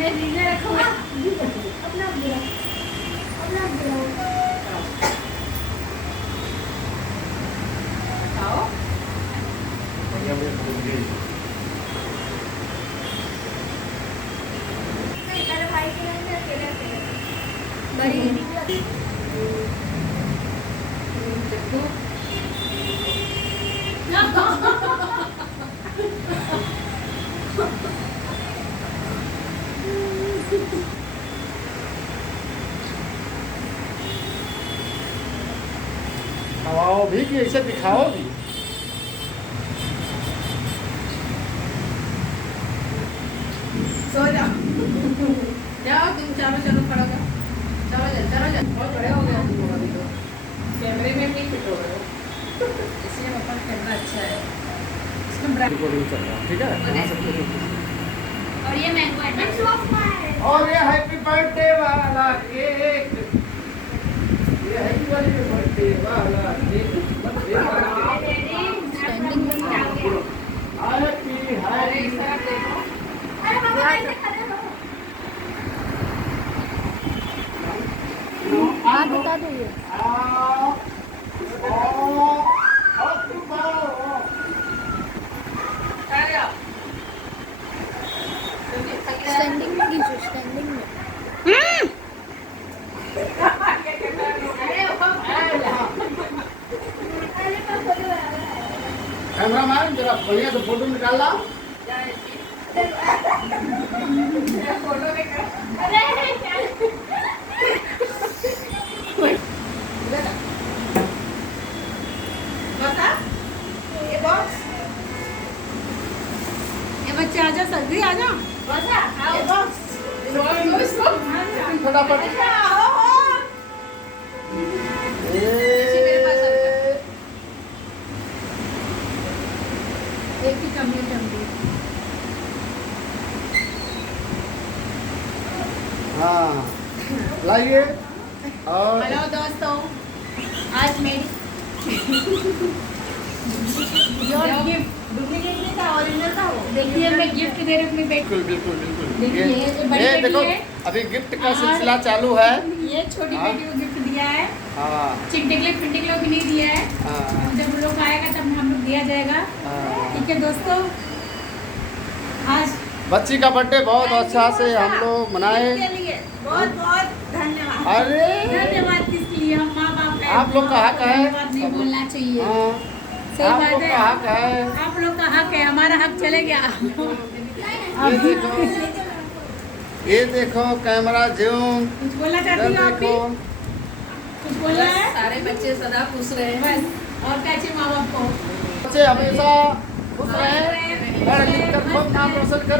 मैं रीजन रखूंगा अपना आओ बढ़िया में भूल गई। मेरे भाई के घर में अकेले अकेले बड़ी चिट्टू खवाओ भी कि ऐसे दिखाओ भी। सो जाओ जाओ तुम चलो चलो खड़ा हो चलो चल बहुत बड़े हो गए तुम अभी तो कैमरे में भी फिट हो गए हो इसलिए पापा का कैमरा अच्छा है इसमें रिकॉर्डिंग चल रहा है, ठीक है वहाँ से फिर- और ये मैंगो है ना और ये हैप्पी बर्थडे वाला केक, ये हैप्पी बर्थडे वाला केक, हैप्पी हैप्पी अरे पापा कैसे खड़े हो आप बता दो ये स्टैंडिंग में कीजिए स्टैंडिंग में कैमरा मैन जरा बढ़िया से फोटो निकाल ला। फोटो देखो अरे क्या ये बॉक्स ये बच्चे आजा सभी आजा ये बॉक्स फटाफट एक ही कमी है हाँ लाइए और हेलो दोस्तों आज मेरी गिफ्ट डुप्लीकेट नहीं था ओरिजिनल था वो देखिए मैं गिफ्ट दे रही हूँ अपनी बेटी बिल्कुल बिल्कुल बिल्कुल देखिए, ये बड़ी ये बेटी देखो है। अभी गिफ्ट का और सिलसिला चालू है। ये छोटी हाँ। बेटी को गिफ्ट दिया है हाँ चिंटिकले पिंटिकले भी नहीं दिया है हाँ जब लोग आएगा तब हम लोग दिया जाएगा हाँ। ठीक है दोस्तों आज बच्ची का बर्थडे बहुत अच्छा से हम लोग मनाए। के लिए बहुत बहुत धन्यवाद अरे धन्यवाद किस लिए हम माँ बाप हैं आप लोग का हक है। धन्यवाद नहीं बोलना चाहिए हाँ, सही आप बात लोग है का हक है। आप लोग का हक है हमारा हक चले गया ये देखो कैमरा जूम, कुछ बोलना इधर चाहती हो आप भी देखो। कुछ बोलना है सारे बच्चे सदा खुश रहे बस और क्या चाहिए माँ बाप को बच्चे हमेशा खुश रहे, पढ़ लिख कर खूब नाम रोशन करें।